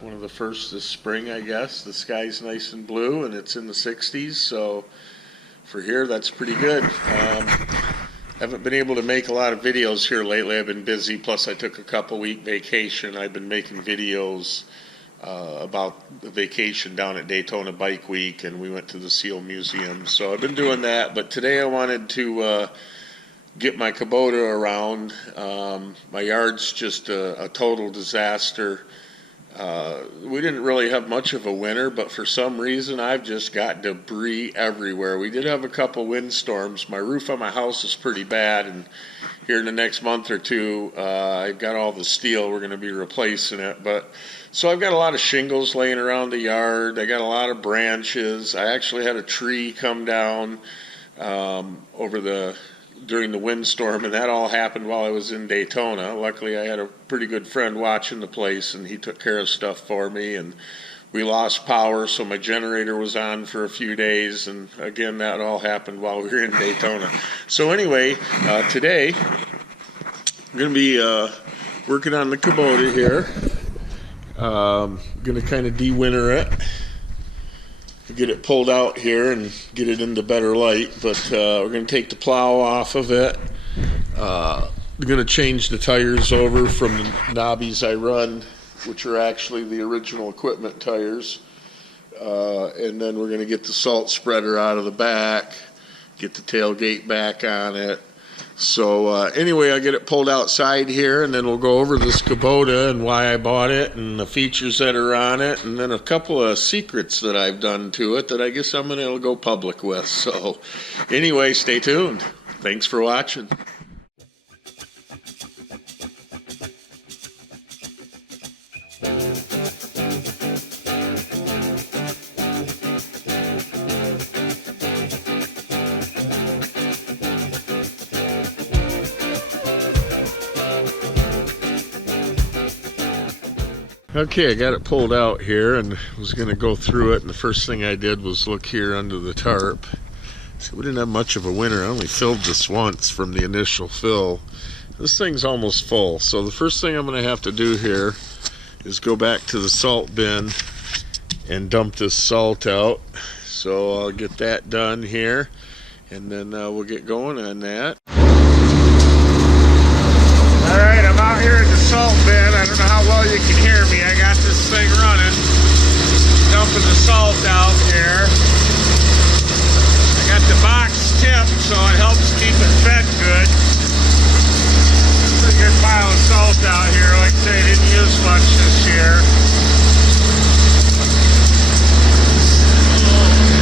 one of the first this spring, I guess. The sky's nice and blue and it's in the 60s, so for here that's pretty good. Haven't been able to make a lot of videos here lately. I've been busy, plus I took a couple-week vacation. I've been making videos about the vacation down at Daytona Bike Week, and we went to the Seal Museum, so I've been doing that. But today I wanted to get my Kubota around. My yard's just a total disaster. We didn't really have much of a winter, but for some reason I've just got debris everywhere. We did have a couple windstorms. My roof on my house is pretty bad, and here in the next month or two I've got all the steel. We're going to be replacing it. But so I've got a lot of shingles laying around the yard. I got a lot of branches. I actually had a tree come down during the windstorm, and that all happened while I was in Daytona. Luckily, I had a pretty good friend watching the place, and he took care of stuff for me, and we lost power, so my generator was on for a few days, and again, that all happened while we were in Daytona. So anyway, today, I'm going to be working on the Kubota here. I'm going to kind of de-winter it, get it pulled out here and get it into better light, but we're going to take the plow off of it. We're going to change the tires over from the knobbies I run, which are actually the original equipment tires, and then we're going to get the salt spreader out of the back, get the tailgate back on it. So anyway, I'll get it pulled outside here, and then we'll go over this Kubota and why I bought it and the features that are on it, and then a couple of secrets that I've done to it that I guess I'm going to go public with. So anyway, stay tuned. Thanks for watching. Okay, I got it pulled out here and was going to go through it, and the first thing I did was look here under the tarp. So we didn't have much of a winter. I only filled this once from the initial fill. This thing's almost full, so the first thing I'm going to have to do here is go back to the salt bin and dump this salt out. So I'll get that done here, and then we'll get going on that. Alright, I'm out here at the salt bin. I don't know how well you can hear me. I got this thing running, dumping the salt out here. I got the box tipped so it helps keep it fed good. Pretty good pile of salt out here. Like I say, I didn't use much this year.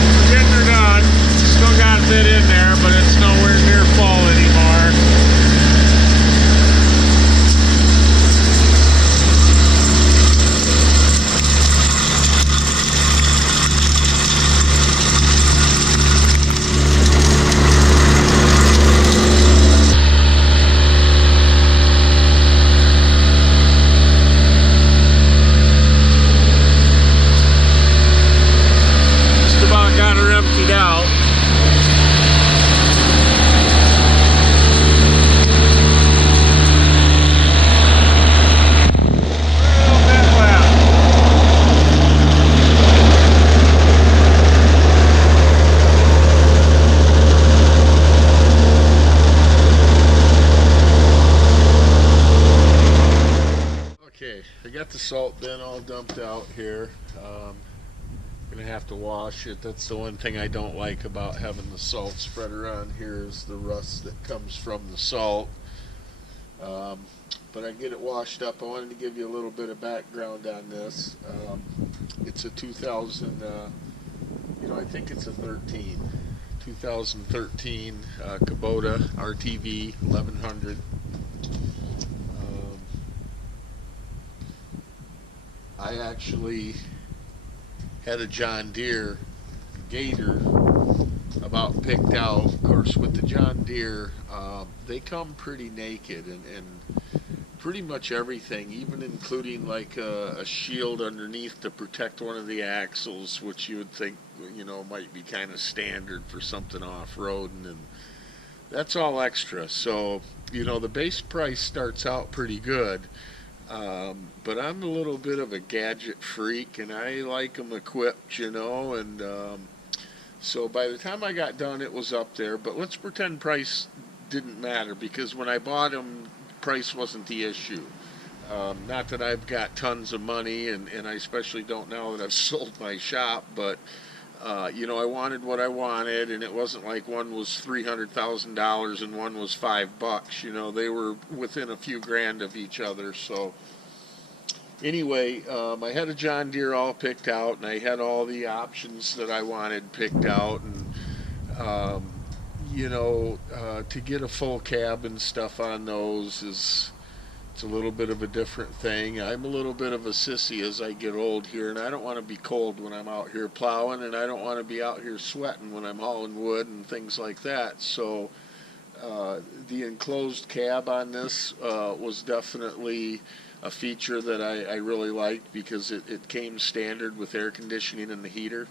We're getting her done. Still got a bit in there, but it's nowhere near full anymore. The salt bin all dumped out here. I'm gonna have to wash it. That's the one thing I don't like about having the salt spreader on here, is the rust that comes from the salt. But I get it washed up. I wanted to give you a little bit of background on this. It's a 2000, I think it's a 2013 Kubota RTV 1100. I actually had a John Deere Gator about picked out. Of course, with the John Deere, they come pretty naked, and pretty much everything, even including like a shield underneath to protect one of the axles, which you would think, might be kind of standard for something off-roading, and that's all extra. So, the base price starts out pretty good. But I'm a little bit of a gadget freak, and I like them equipped, you know, and so by the time I got done, it was up there. But let's pretend price didn't matter, because when I bought them, price wasn't the issue. Not that I've got tons of money, and I especially don't now that I've sold my shop, but you know, I wanted what I wanted, and it wasn't like one was $300,000 and one was $5. You know, they were within a few grand of each other. So anyway, I had a John Deere all picked out, and I had all the options that I wanted picked out, and you know, to get a full cab and stuff on those it's a little bit of a different thing. I'm a little bit of a sissy as I get old here, and I don't want to be cold when I'm out here plowing, and I don't want to be out here sweating when I'm hauling wood and things like that. So the enclosed cab on this was definitely a feature that I really liked, because it came standard with air conditioning and the heater.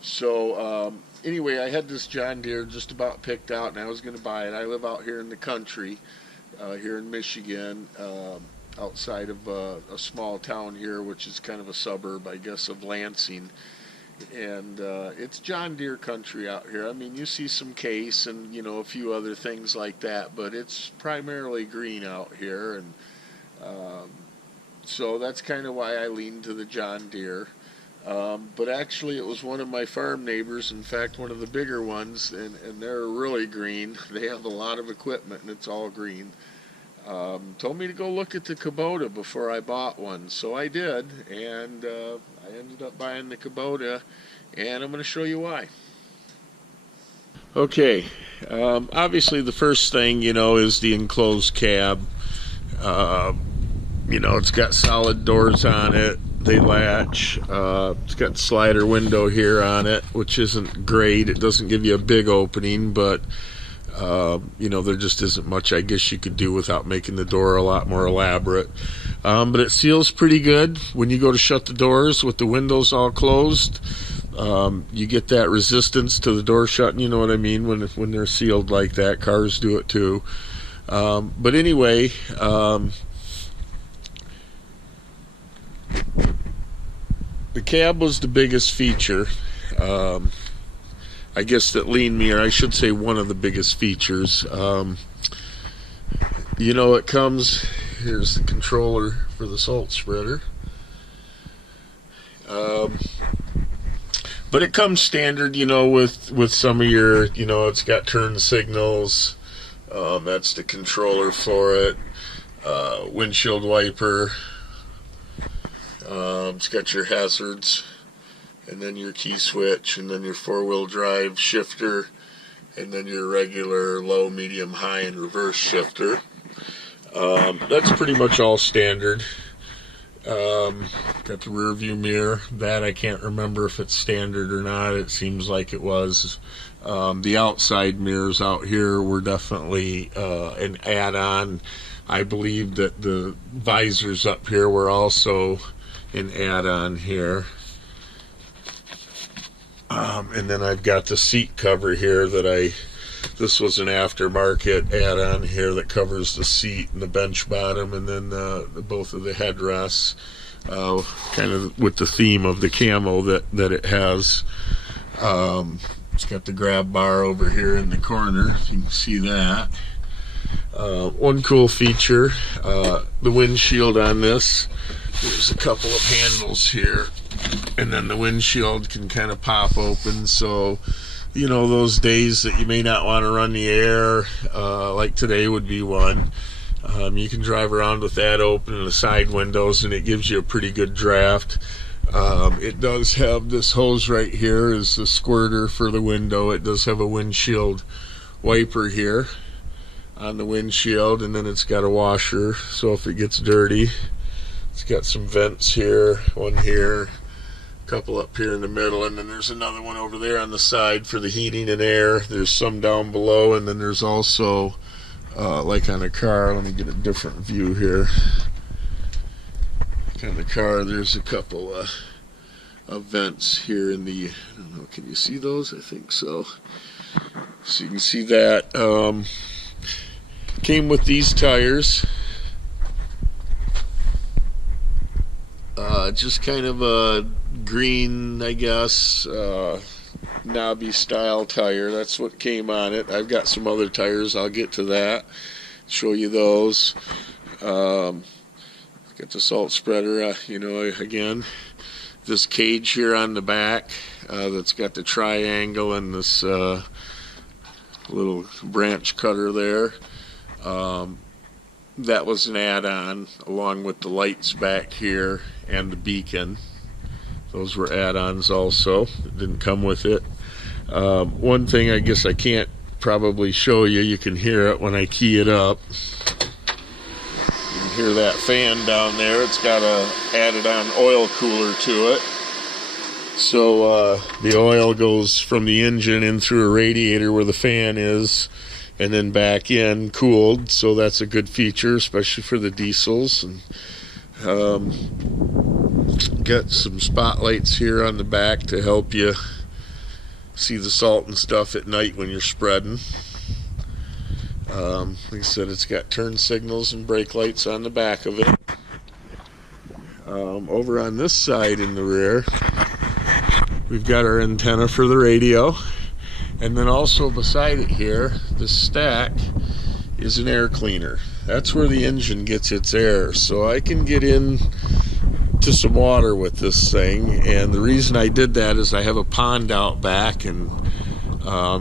So anyway, I had this John Deere just about picked out, and I was going to buy it. I live out here in the country, here in Michigan, outside of a small town here, which is kind of a suburb, I guess, of Lansing. And it's John Deere country out here. I mean, you see some Case and, you know, a few other things like that, but it's primarily green out here. And so that's kind of why I leaned to the John Deere. But actually, it was one of my farm neighbors, in fact, one of the bigger ones, and they're really green. They have a lot of equipment, and it's all green. Told me to go look at the Kubota before I bought one, so I did, and I ended up buying the Kubota, and I'm going to show you why. Okay, obviously the first thing, you know, is the enclosed cab. You know, it's got solid doors on it. They latch. It's got slider window here on it, which isn't great. It doesn't give you a big opening, but you know, there just isn't much I guess you could do without making the door a lot more elaborate. But it seals pretty good when you go to shut the doors with the windows all closed. You get that resistance to the door shutting, you know what I mean, when they're sealed like that. Cars do it too. But anyway, the cab was the biggest feature, I guess, that leaned me, or I should say one of the biggest features. You know, it comes, here's the controller for the salt spreader. But it comes standard, you know, with some of your, you know, it's got turn signals. That's the controller for it. Windshield wiper. It's got your hazards, and then your key switch, and then your four-wheel drive shifter, and then your regular low, medium, high, and reverse shifter. That's pretty much all standard. Got the rear view mirror. That I can't remember if it's standard or not. It seems like it was. The outside mirrors out here were definitely an add-on. I believe that the visors up here were also an add-on here. And then I've got the seat cover here that this was an aftermarket add-on here that covers the seat and the bench bottom, and then both of the headrests, kind of with the theme of the camo that it has. It's got the grab bar over here in the corner, if you can see that. One cool feature, the windshield on this, there's a couple of handles here, and then the windshield can kind of pop open, so you know, those days that you may not want to run the air, like today would be one, you can drive around with that open and the side windows, and it gives you a pretty good draft. It does have this hose right here is the squirter for the window. It does have a windshield wiper here on the windshield, and then it's got a washer, so if it gets dirty. It's got some vents here, one here, a couple up here in the middle, and then there's another one over there on the side for the heating and air. There's some down below, and then there's also, like on a car, let me get a different view here. Like on the car, there's a couple of vents here in the, I don't know, can you see those? I think so. So you can see that. Came with these tires. just kind of a green, I guess, knobby style tire. That's what came on it. I've got some other tires. I'll get to that. Show you those. Got the salt spreader, again, this cage here on the back that's got the triangle and this little branch cutter there. That was an add-on along with the lights back here and the beacon. Those were add-ons also. It didn't come with it. One thing I guess I can't probably show you, you can hear it when I key it up. You can hear that fan down there. It's got a added-on oil cooler to it. So the oil goes from the engine in through a radiator where the fan is, and then back in cooled, so that's a good feature, especially for the diesels. And got some spotlights here on the back to help you see the salt and stuff at night when you're spreading. Like I said, it's got turn signals and brake lights on the back of it. Over on this side in the rear, we've got our antenna for the radio. And then also beside it here, the stack is an air cleaner. That's where the engine gets its air. So I can get in to some water with this thing. And the reason I did that is I have a pond out back, and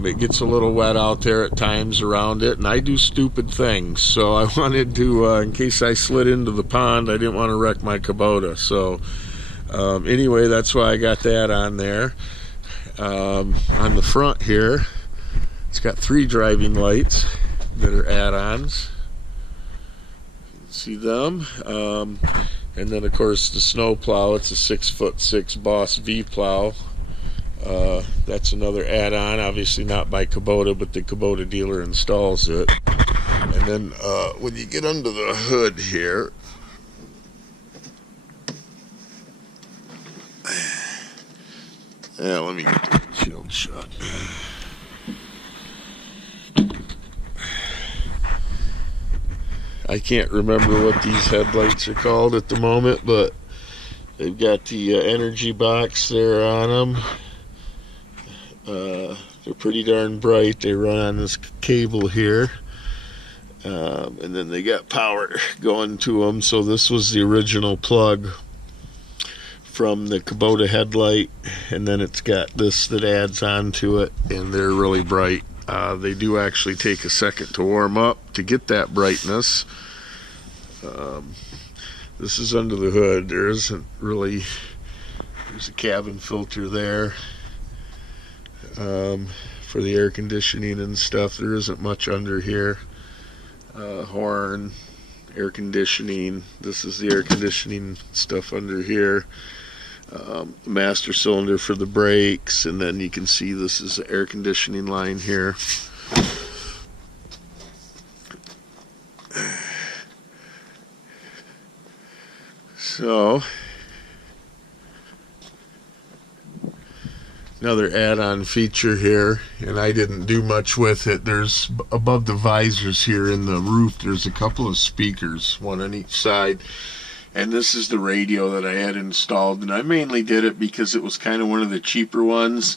it gets a little wet out there at times around it. And I do stupid things. So I wanted to, in case I slid into the pond, I didn't want to wreck my Kubota. So anyway, that's why I got that on there. On the front here, it's got 3 driving lights that are add-ons. You can see them. And then of course the snow plow, it's a 6'6" Boss v-plow. That's another add-on, obviously not by Kubota, but the Kubota dealer installs it. And then when you get under the hood here, yeah, let me get the windshield shut. I can't remember what these headlights are called at the moment, but they've got the energy box there on them. They're pretty darn bright. They run on this cable here. And then they got power going to them. So this was the original plug from the Kubota headlight, and then it's got this that adds on to it, and they're really bright. They do actually take a second to warm up to get that brightness. This is under the hood. There isn't really, there's a cabin filter there for the air conditioning and stuff. There isn't much under here. Horn, air conditioning. This is the air conditioning stuff under here. Master cylinder for the brakes, and then you can see this is the air conditioning line here. So another add-on feature here, and I didn't do much with it. There's above the visors here in the roof, there's a couple of speakers, one on each side. And this is the radio that I had installed, and I mainly did it because it was kind of one of the cheaper ones,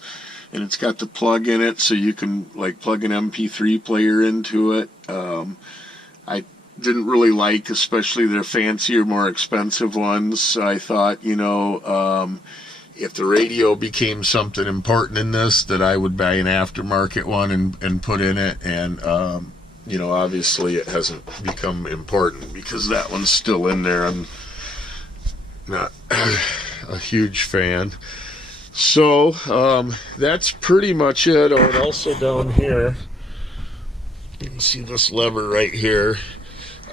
and it's got the plug in it, so you can like plug an MP3 player into it. I didn't really like, especially their fancier, more expensive ones. So I thought, if the radio became something important in this, that I would buy an aftermarket one and put in it. And obviously it hasn't become important because that one's still in there. I'm not a huge fan. So that's pretty much it. Oh, and also down here, you can see this lever right here.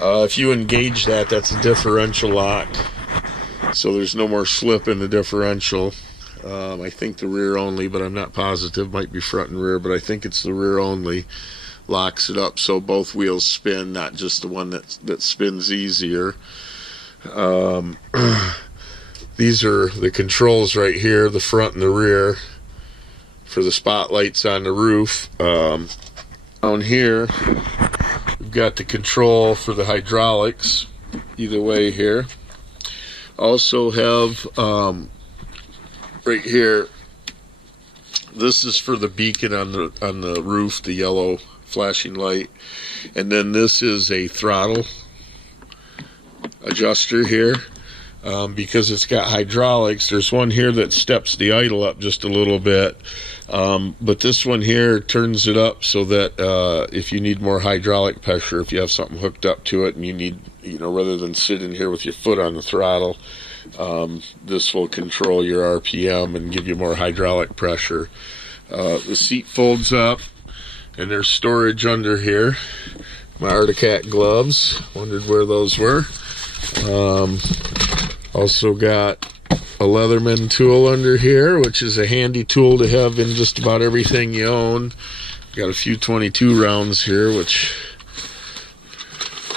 If you engage that, that's a differential lock. So there's no more slip in the differential. I think the rear only, but I'm not positive. Might be front and rear, but I think it's the rear only. Locks it up so both wheels spin, not just the one that spins easier. These are the controls right here, the front and the rear, for the spotlights on the roof. Down here, we've got the control for the hydraulics, either way here. Also have right here, this is for the beacon on the roof, the yellow flashing light, and then this is a throttle adjuster here. Because it's got hydraulics, there's one here that steps the idle up just a little bit, but this one here turns it up so that if you need more hydraulic pressure, if you have something hooked up to it and you need, rather than sitting here with your foot on the throttle, this will control your RPM and give you more hydraulic pressure. The seat folds up and there's storage under here. My Articat gloves, wondered where those were. Also got a Leatherman tool under here, which is a handy tool to have in just about everything you own. Got a few 22 rounds here, which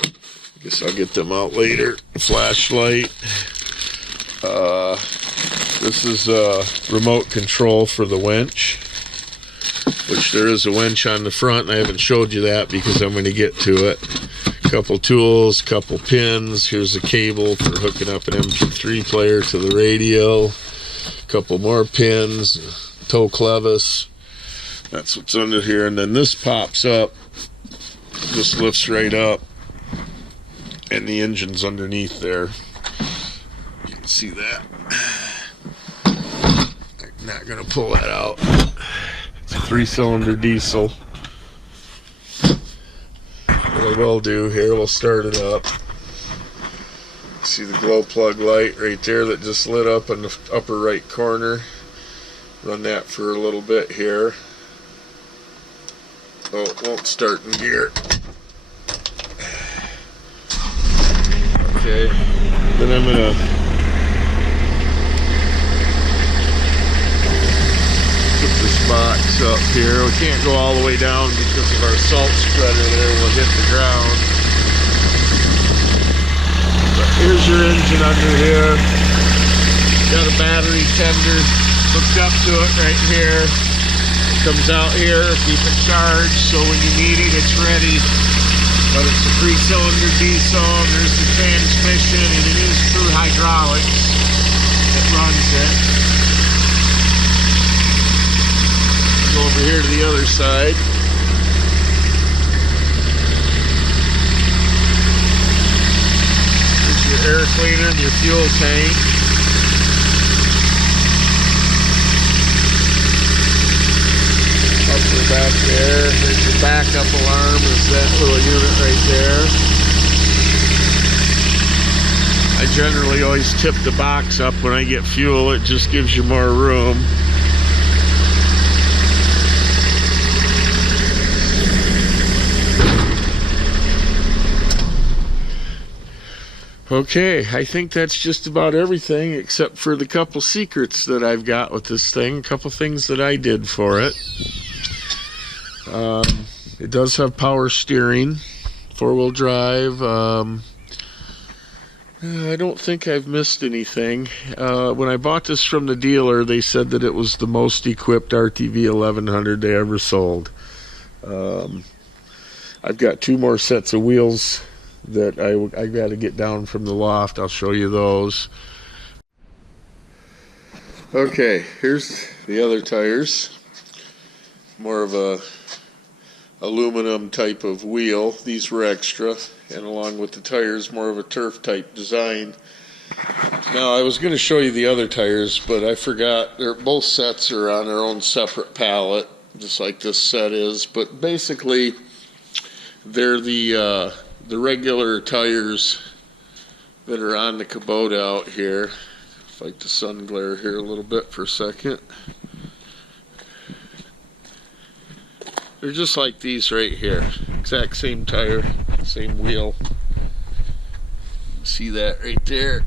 I guess I'll get them out later. Flashlight. This is a remote control for the winch, which there is a winch on the front, and I haven't showed you that because I'm going to get to it. Couple tools, couple pins. Here's a cable for hooking up an MP3 player to the radio. Couple more pins, toe clevis. That's what's under here. And then this pops up, just lifts right up, and the engine's underneath there. You can see that. I'm not gonna pull that out. It's a 3-cylinder diesel. What I will do here, we'll start it up. See the glow plug light right there that just lit up in the upper right corner. Run that for a little bit here. Oh, it won't start in gear. Okay, then I'm gonna put this box up here. We can't go all the way down because of our salt spreader there. Will hit the ground. But here's your engine under here. Got a battery tender hooked up to it right here. It comes out here, keep it charged so when you need it, it's ready. But it's a 3-cylinder diesel, and there's the transmission, and it is true hydraulics that runs it. Go over here to the other side. There's your air cleaner and your fuel tank. Upper back there. There's your backup alarm, is that little unit right there. I generally always tip the box up when I get fuel. It just gives you more room. Okay, I think that's just about everything except for the couple secrets that I've got with this thing, a couple things that I did for it. It does have power steering, 4-wheel drive. I don't think I've missed anything. When I bought this from the dealer, they said that it was the most equipped RTV 1100 they ever sold. I've got 2 more sets of wheels that I got to get down from the loft. I'll show you those. Okay, here's the other tires. More of a aluminum type of wheel. These were extra, and along with the tires, more of a turf type design. Now I was going to show you the other tires, but I forgot. Both sets are on their own separate pallet, just like this set is. But basically, they're the regular tires that are on the Kubota out here. Fight the sun glare here a little bit for a second. They're just like these right here. Exact same tire, same wheel. See that right there?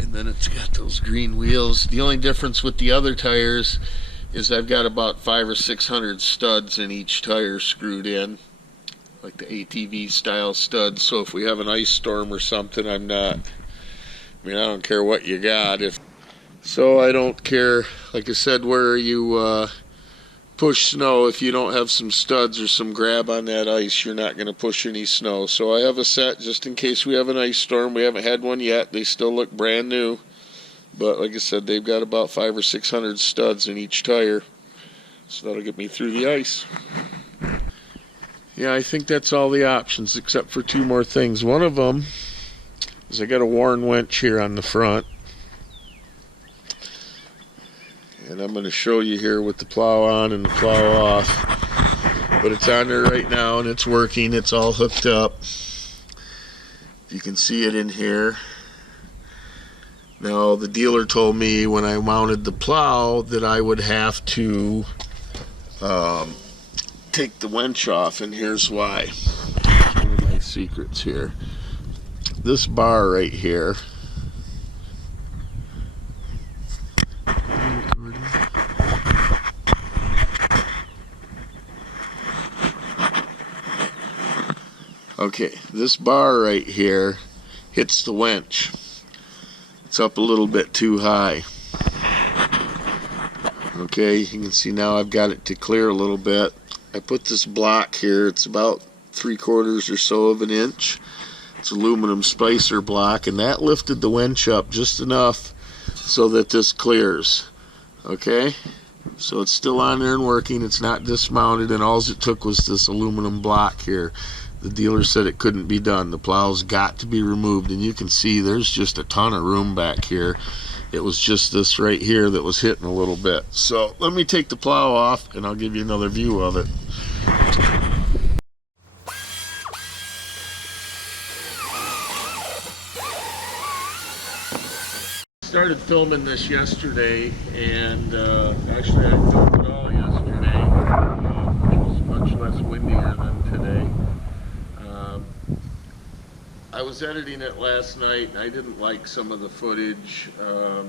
And then it's got those green wheels. The only difference with the other tires is I've got about 500 or 600 studs in each tire screwed in, like the ATV style studs. So if we have an ice storm or something, I don't care what you got. So I don't care, like I said, where you push snow. If you don't have some studs or some grab on that ice, you're not going to push any snow. So I have a set just in case we have an ice storm. We haven't had one yet. They still look brand new, but like I said, they've got about 500 or 600 studs in each tire, so that'll get me through the ice. Yeah, I think that's all the options except for two more things. One of them is I got a worn winch here on the front, and I'm going to show you here with the plow on and the plow off. But it's on there right now and it's working. It's all hooked up. You can see it in here. Now the dealer told me when I mounted the plow that I would have to take the winch off, and here's why. One of my secrets here. This bar right here, okay, this bar right here hits the winch. It's up a little bit too high. Okay, you can see now I've got it to clear a little bit. I put this block here, it's about 3/4 or so of an inch. It's aluminum spacer block, and that lifted the winch up just enough so that this clears. Okay, so it's still on there and working. It's not dismounted, and all it took was this aluminum block here. The dealer said it couldn't be done. The plow's got to be removed, and you can see there's just a ton of room back here. It was just this right here that was hitting a little bit. So let me take the plow off and I'll give you another view of it. Started filming this yesterday, and actually I filmed it all yesterday, which was much less windier than today. I was editing it last night and I didn't like some of the footage.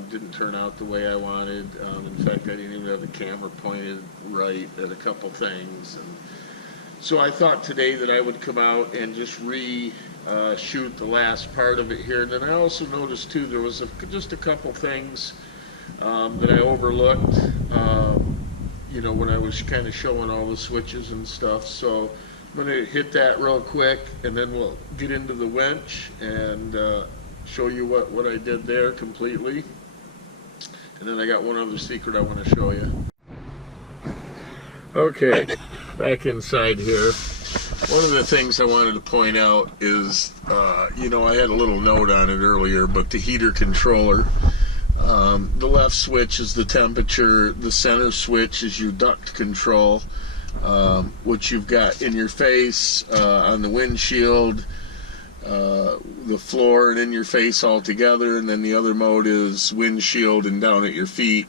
Didn't turn out the way I wanted. In fact, I didn't even have the camera pointed right at a couple things. And so I thought today that I would come out and just shoot the last part of it here. And then I also noticed too there was just a couple things that I overlooked, you know, when I was kind of showing all the switches and stuff. So I'm going to hit that real quick, and then we'll get into the winch and show you what I did there completely. And then I got one other secret I want to show you. Okay, back inside here. One of the things I wanted to point out is, you know, I had a little note on it earlier, but the heater controller. The left switch is the temperature, the center switch is your duct control. Which you've got in your face, on the windshield, the floor, and in your face all together. And then the other mode is windshield and down at your feet.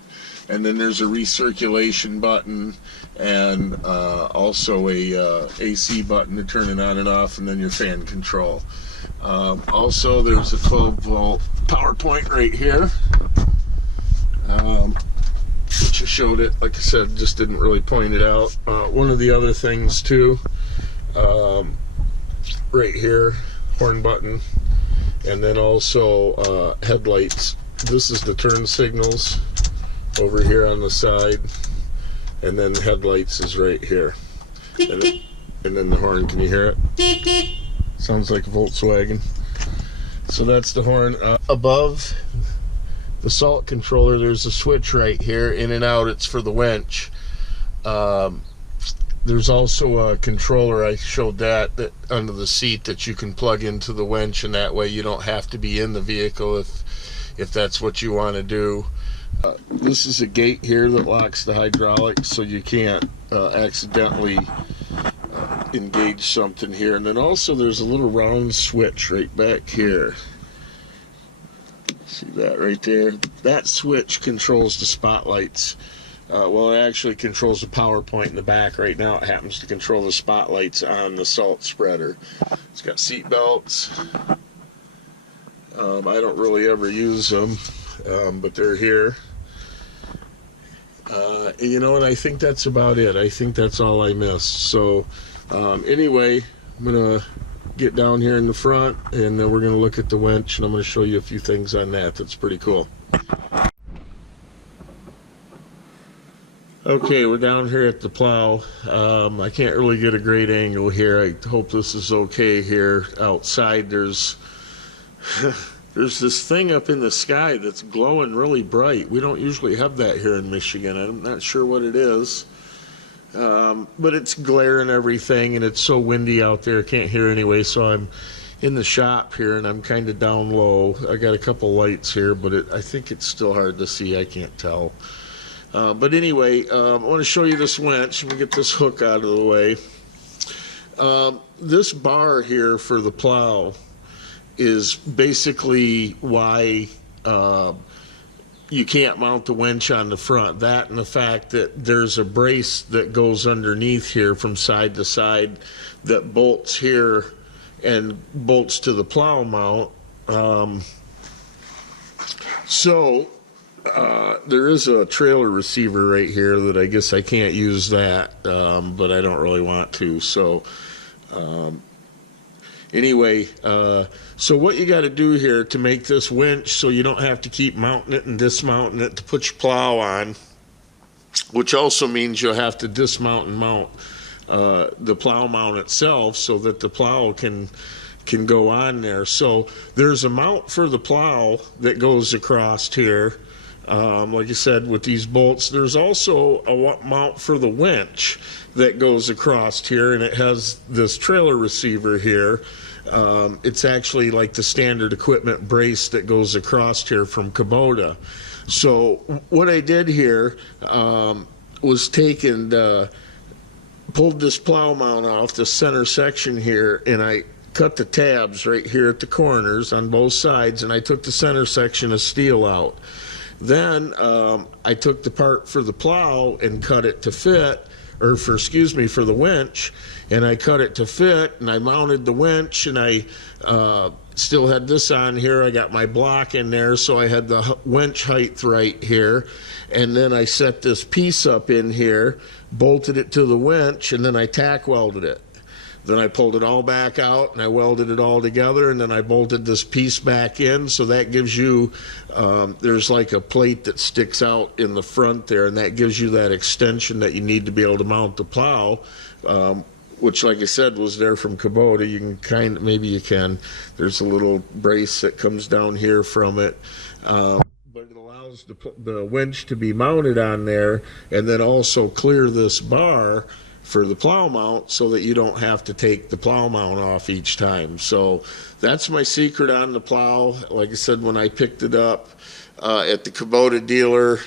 And then there's a recirculation button, and also a AC button to turn it on and off, and then your fan control. Also there's a 12-volt power point right here. Which I showed it, like I said, just didn't really point it out. One of the other things too, right here, horn button, and then also headlights. This is the turn signals over here on the side, and then the headlights is right here. And then the horn, can you hear it? Sounds like a Volkswagen. So that's the horn. Above the salt controller, there's a switch right here, in and out, it's for the winch. There's also a controller, I showed that under the seat, that you can plug into the winch, and that way you don't have to be in the vehicle if that's what you want to do. This is a gate here that locks the hydraulics, so you can't accidentally engage something here. And then also there's a little round switch right back here. See that right there? That switch controls the spotlights. Well, it actually controls the power point in the back. Right now it happens to control the spotlights on the salt spreader. It's got seat belts. I don't really ever use them, but they're here. You know, and I think that's about it. I think that's all I missed. So anyway, I'm gonna get down here in the front, and then we're going to look at the winch, and I'm going to show you a few things on that. That's pretty cool. Okay, we're down here at the plow. I can't really get a great angle here. I hope this is okay here. Outside there's there's this thing up in the sky that's glowing really bright. We don't usually have that here in Michigan. I'm not sure what it is. But it's glaring everything, and it's so windy out there. I can't hear anyway, so I'm in the shop here, and I'm kind of down low. I got a couple lights here, but I think it's still hard to see. I can't tell. But anyway, I want to show you this winch. Let me get this hook out of the way. This bar here for the plow is basically why you can't mount the winch on the front. That and the fact that there's a brace that goes underneath here from side to side that bolts here and bolts to the plow mount. There is a trailer receiver right here that I guess I can't use that, but I don't really want to. So anyway, so what you got to do here to make this winch so you don't have to keep mounting it and dismounting it to put your plow on, which also means you'll have to dismount and mount the plow mount itself so that the plow can go on there. So there's a mount for the plow that goes across here. Like I said, with these bolts, there's also a mount for the winch that goes across here, and it has this trailer receiver here. It's actually like the standard equipment brace that goes across here from Kubota. So what I did here was pulled this plow mount off the center section here, and I cut the tabs right here at the corners on both sides, and I took the center section of steel out. Then I took the part for the plow and cut it to fit, or for the winch, and I cut it to fit, and I mounted the winch, and I still had this on here. I got my block in there, so I had the winch height right here, and then I set this piece up in here, bolted it to the winch, and then I tack welded it. Then I pulled it all back out and I welded it all together, and then I bolted this piece back in. So that gives you, there's like a plate that sticks out in the front there, and that gives you that extension that you need to be able to mount the plow, which, like I said, was there from Kubota. You can maybe you can. There's a little brace that comes down here from it. But it allows the winch to be mounted on there, and then also clear this bar for the plow mount so that you don't have to take the plow mount off each time. So that's my secret on the plow. Like I said, when I picked it up at the Kubota dealer,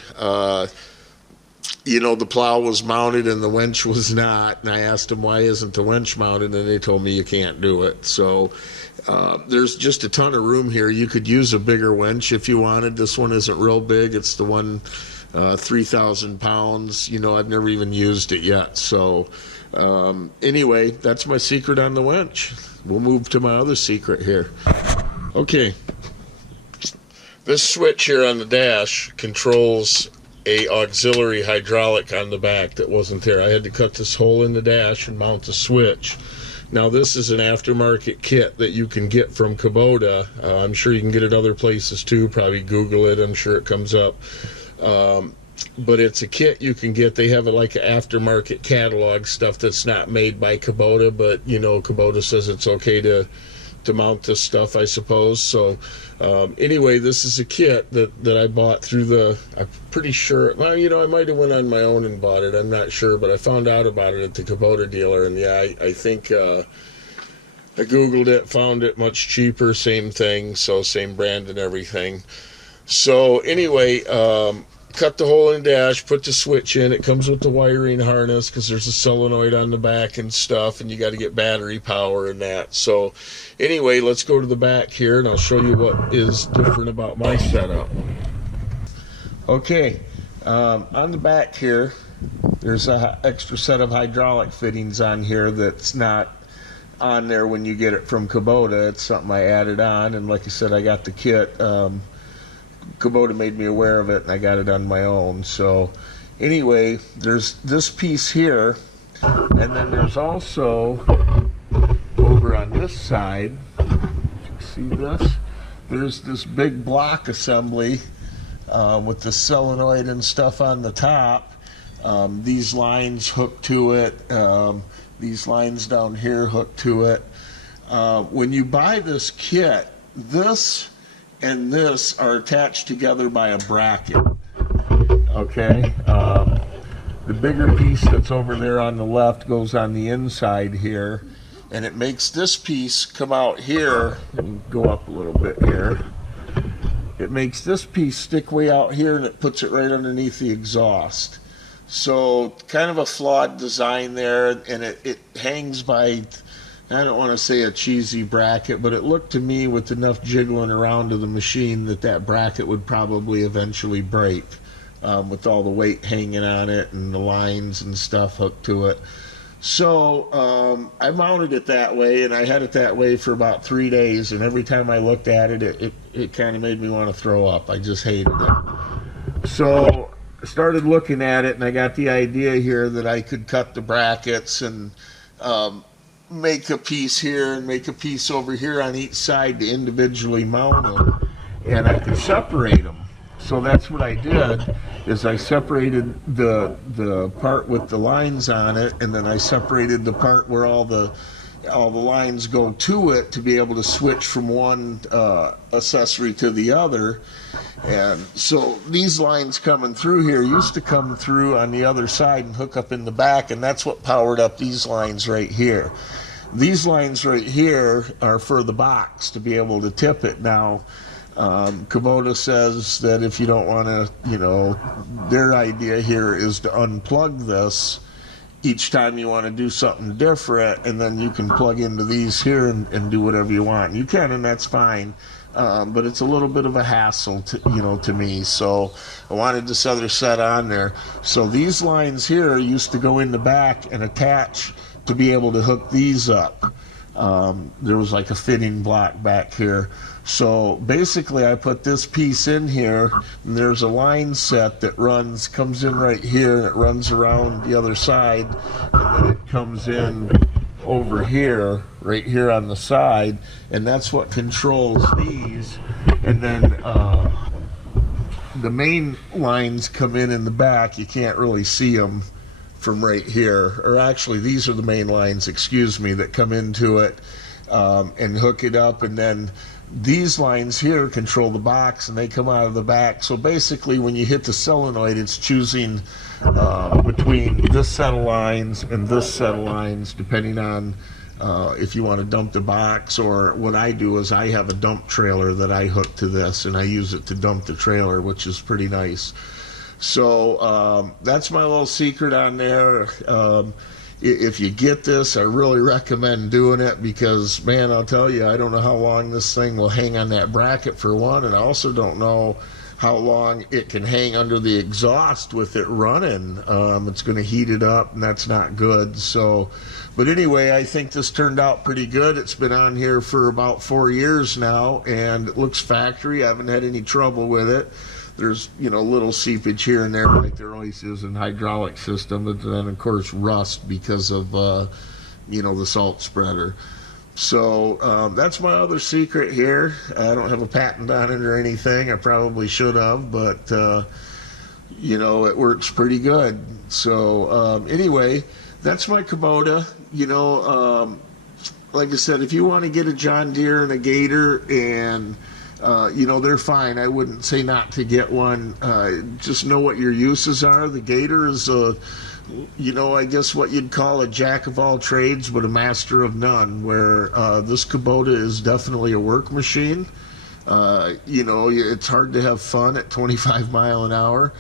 the plow was mounted and the winch was not, and I asked them, why isn't the winch mounted, and they told me you can't do it. So there's just a ton of room here. You could use a bigger winch if you wanted. This one isn't real big. It's the one 3,000 pounds. I've never even used it yet. So anyway, that's my secret on the winch. We'll move to my other secret here. Okay, this switch here on the dash controls a auxiliary hydraulic on the back that wasn't there. I had to cut this hole in the dash and mount the switch. Now this is an aftermarket kit that you can get from Kubota. I'm sure you can get it other places too. Probably Google it. I'm sure it comes up. But it's a kit you can get. They have like an aftermarket catalog stuff that's not made by Kubota, but Kubota says it's okay to mount this stuff, I suppose. So anyway, this is a kit that I bought through I'm pretty sure, well, I might have went on my own and bought it. I'm not sure, but I found out about it at the Kubota dealer, and yeah, I think I Googled it, found it much cheaper, same thing, so same brand and everything. So anyway, cut the hole in the dash, put the switch in. It comes with the wiring harness because there's a solenoid on the back and stuff, and you got to get battery power and that. So anyway, let's go to the back here, and I'll show you what is different about my setup. Okay, on the back here, there's an extra set of hydraulic fittings on here that's not on there when you get it from Kubota. It's something I added on, and like I said, I got the kit. Kubota made me aware of it, and I got it on my own. So anyway, there's this piece here, and then there's also over on this side, see this? There's this big block assembly with the solenoid and stuff on the top. These lines hook to it. These lines down here hook to it. When you buy this kit, this and this are attached together by a bracket. Okay. The bigger piece that's over there on the left goes on the inside here, and it makes this piece come out here. Let me go up a little bit here. It makes this piece stick way out here, and it puts it right underneath the exhaust. So kind of a flawed design there, and it hangs by, I don't want to say a cheesy bracket, but it looked to me with enough jiggling around of the machine that that bracket would probably eventually break, with all the weight hanging on it and the lines and stuff hooked to it. So I mounted it that way, and I had it that way for about 3 days, and every time I looked at it, it kind of made me want to throw up. I just hated it. So I started looking at it, and I got the idea here that I could cut the brackets and make a piece here and make a piece over here on each side to individually mount them, and I could separate them. So that's what I did, is I separated the part with the lines on it, and then I separated the part where all the lines go to it to be able to switch from one accessory to the other. And so these lines coming through here used to come through on the other side and hook up in the back, and that's what powered up these lines right here. These lines right here are for the box to be able to tip it. Now, Kubota says that if you don't want to, you know, their idea here is to unplug this each time you want to do something different, and then you can plug into these here and do whatever you want. You can, and that's fine, but it's a little bit of a hassle to, you know, to me. So I wanted this other set on there. So these lines here used to go in the back and attach to be able to hook these up. There was like a fitting block back here. So basically I put this piece in here, and there's a line set that comes in right here, and it runs around the other side, and then it comes in over here, right here on the side, and that's what controls these. And then the main lines come in the back. You can't really see them from right here, or actually these are the main lines, excuse me, that come into it and hook it up, and then these lines here control the box, and they come out of the back. So basically when you hit the solenoid, it's choosing between this set of lines and this set of lines, depending on if you want to dump the box, or what I do is I have a dump trailer that I hook to this, and I use it to dump the trailer, which is pretty nice. So that's my little secret on there. If you get this, I really recommend doing it, because, man, I'll tell you, I don't know how long this thing will hang on that bracket for one, and I also don't know how long it can hang under the exhaust with it running. It's going to heat it up, and that's not good. So, but anyway, I think this turned out pretty good. It's been on here for about 4 years now, and it looks factory. I haven't had any trouble with it. There's, you know, little seepage here and there, like there always is in hydraulic system, and then of course rust because of you know, the salt spreader. So that's my other secret here. I don't have a patent on it or anything. I probably should have, but you know, it works pretty good. So anyway, that's my Kubota. You know, like I said, if you want to get a John Deere and a Gator, and you know, they're fine. I wouldn't say not to get one. Just know what your uses are. The Gator is a, you know, I guess what you'd call a jack of all trades, but a master of none, where this Kubota is definitely a work machine. You know, it's hard to have fun at 25 miles an hour,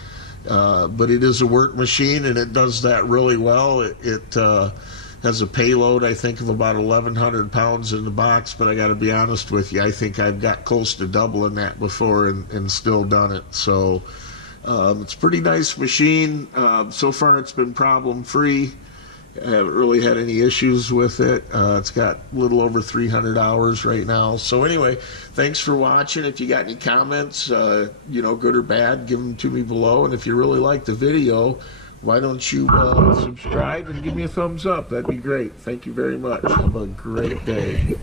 but it is a work machine, and it does that really well. It has a payload, I think, of about 1,100 pounds in the box, but I got to be honest with you, I think I've got close to doubling that before and still done it. So it's a pretty nice machine. So far it's been problem free. I haven't really had any issues with it. It's got a little over 300 hours right now. So anyway, thanks for watching. If you got any comments, you know, good or bad, give them to me below. And if you really like the video, why don't you subscribe and give me a thumbs up? That'd be great. Thank you very much. Have a great day.